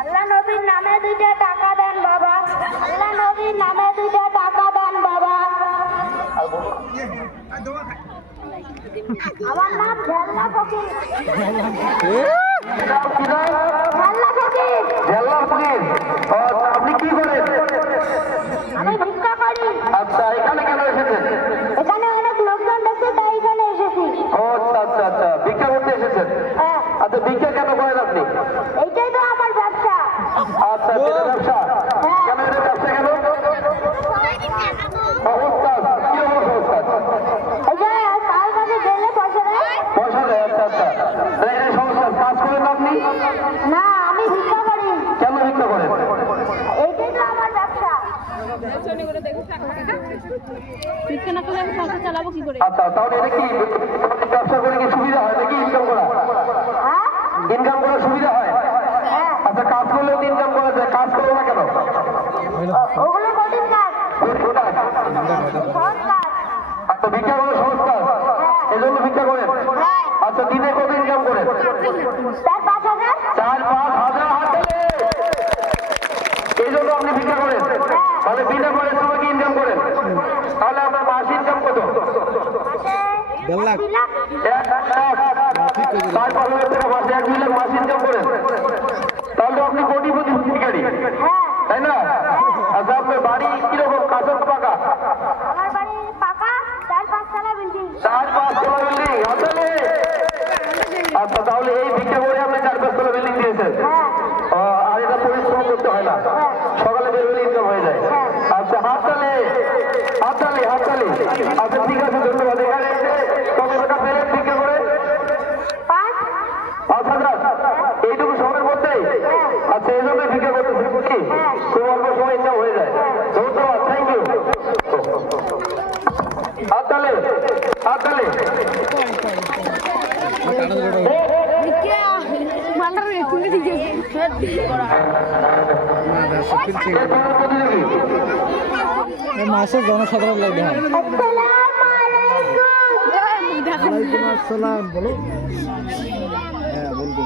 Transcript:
আল্লাহ নবীর নামে দুইটা টাকা দেন বাবা আল্লাহ নবীর নামে দুইটা টাকা দেন বাবা আমার নাম ঝাল্লা ফকির ফকির আপনি কি করেন আমি ভিক্ষা করি। আচ্ছা এখানে কেন এসেছেন? এখানে অনেক লোকজন দেখছে তাই এখানে এসেছি। ও আচ্ছা আচ্ছা আচ্ছা ভিক্ষা করতে এসেছেন? হ্যাঁ। আচ্ছা ভিক্ষা কেন করেন আপনি? এইটাই তো আমার ব্যবসা। আচ্ছা ব্যবসা। কেন এটা ব্যবসা কেন? পয়সা দেয়। আচ্ছা আচ্ছা। কাজ করেন আপনি? না আমি ভিক্ষা করি কেন ভিক্ষা করেন এইটাই তো আমার ব্যবসা ভিক্ষা না করলে আমি সংসার চালাবো কি করে আচ্ছা তাহলে এটা কি? ব্যবসা করে কি সুবিধা হয় নাকি ইনকাম করা? ইনকাম করার সুবিধা হয়? আচ্ছা কাজ করলেও তো ইনকাম করা যায় কাজ করো না কেন? ওগুলো কঠিন কাজ? আচ্ছা সহজ কাজ এই জন্য ভিক্ষা করেন হ্যাঁ আচ্ছা দিনে কত ইনকাম করেন তার পাঁচ হাজার চার পাঁচ হাজার হাতে এই জন্য আপনি ভিক্ষা করেন বিনা ইনকাম করেন? তাহলে আপনার মাস ইনকাম কত? লাখ। এক লাখ। চার টাকা এক দুই লাখ। মাস ইনকাম করেন তাহলে তো আপনি কোটিপতি ভিখারি হ্যাঁ তাই না আচ্ছা আপনার বাড়ি কীরকম কাঁচা না পাকা আমার বাড়ি পাকা চার পাঁচ তলা বিল্ডিং চার পাঁচ তলা বিল্ডিং আসলে আচ্ছা তাহলে এই ভিক্ষা করে আপনি চার পাঁচ তলা বিল্ডিং দিয়েছেন হ্যাঁ ও, আর এটা পরিশ্রম করতে হয় না সকালে বের হলে ইনকাম হয়ে যায় আচ্ছা হাততালি হাততালি হাততালি আচ্ছা ঠিক আছে ধন্যবাদ এখানে কত করে পাঁচ হাজার এইটুকু সময়ের মধ্যে আচ্ছা এই জন্য সময় ইনকাম হয়ে যায় ধন্যবাদ থ্যাংক ইউ দিয়েছে এর পরের প্রতিযোগী মাসের জনসাধারণ লাগবে হয়। আসসালামু বলো। হ্যাঁ বলব